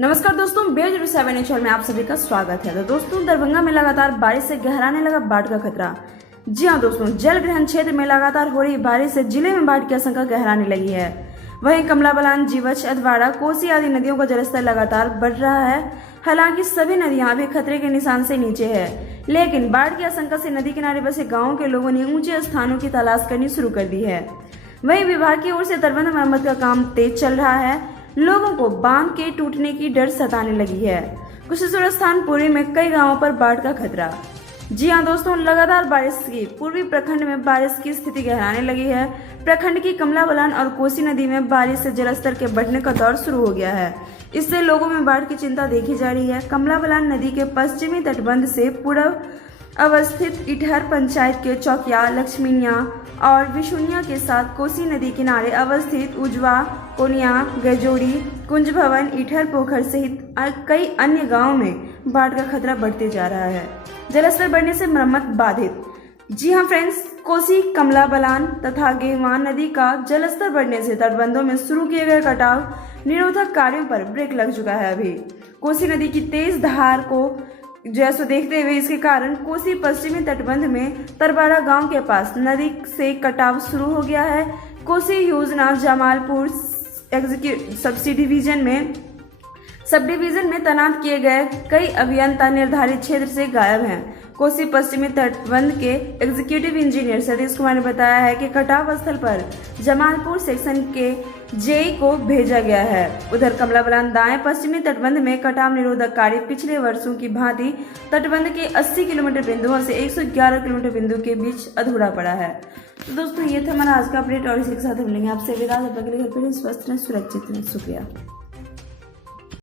नमस्कार दोस्तों, BH7 में आप सभी का स्वागत है। तो दोस्तों, दरभंगा में लगातार बारिश से गहराने लगा बाढ़ का खतरा। जी हां दोस्तों, जल ग्रहण क्षेत्र में लगातार हो रही बारिश से जिले में बाढ़ की आशंका गहराने लगी है। वहीं कमला बलान, जीवछ, अधवाड़ा, कोसी आदि नदियों का जलस्तर लगातार बढ़ रहा है। हालांकि सभी नदियां अभी खतरे के निशान से नीचे है, लेकिन बाढ़ की आशंका से नदी किनारे बसे गाँव के लोगों ने ऊंचे स्थानों की तलाश करनी शुरू कर दी है। वहीं विभाग की ओर से तटबंध मरम्मत का काम तेज चल रहा है। लोगों को बांध के टूटने की डर सताने लगी है। कुशेश्वर स्थान पूर्वी में कई गांवों पर बाढ़ का खतरा। जी हां दोस्तों, लगातार बारिश की पूर्वी प्रखंड में बारिश की स्थिति गहराने लगी है। प्रखंड की कमला बलान और कोसी नदी में बारिश से जलस्तर के बढ़ने का दौर शुरू हो गया है। इससे लोगों में बाढ़ की चिंता देखी जा रही है। कमला बलान नदी के पश्चिमी तटबंध से पूर्व अवस्थित इटहर पंचायत के चौकिया, लक्ष्मीनिया और विशुनिया के साथ कोसी नदी किनारे अवस्थित उजवा, कोनिया, गजोड़ी, कुंज भवन, इटहर पोखर सहित कई अन्य गांवों में बाढ़ का खतरा बढ़ते जा रहा है। जलस्तर बढ़ने से मरम्मत बाधित। जी हां फ्रेंड्स, कोसी, कमला बलान तथा गेहवान नदी का जलस्तर बढ़ने से तटबंधों में शुरू किए गए कटाव निरोधक कार्यों पर ब्रेक लग चुका है। अभी कोसी नदी की तेज धार को जैसे देखते हुए इसके कारण कोसी पश्चिमी तटबंध में तरबाड़ा गांव के पास नदी से कटाव शुरू हो गया है। कोसी योजना जमालपुर सब डिवीजन में तैनात किए गए कई अभियंता निर्धारित क्षेत्र से गायब हैं। कोसी पश्चिमी तटबंध के एग्जीक्यूटिव इंजीनियर सतीश कुमार ने बताया है कि कटाव स्थल पर जमालपुर सेक्शन के जेई को भेजा गया है। उधर कमला बलान दाएं पश्चिमी तटबंध में कटाव निरोधक कार्य पिछले वर्षों की भांति तटबंध के 80 किलोमीटर बिंदुओं से 111 किलोमीटर बिंदु के बीच अधूरा पड़ा है। तो दोस्तों, ये था हमारा आज का अपडेट और इसी के साथ हम लेंगे आपसे विदा। तब तक के लिए स्वस्थ रहें, सुरक्षित रहें। शुक्रिया।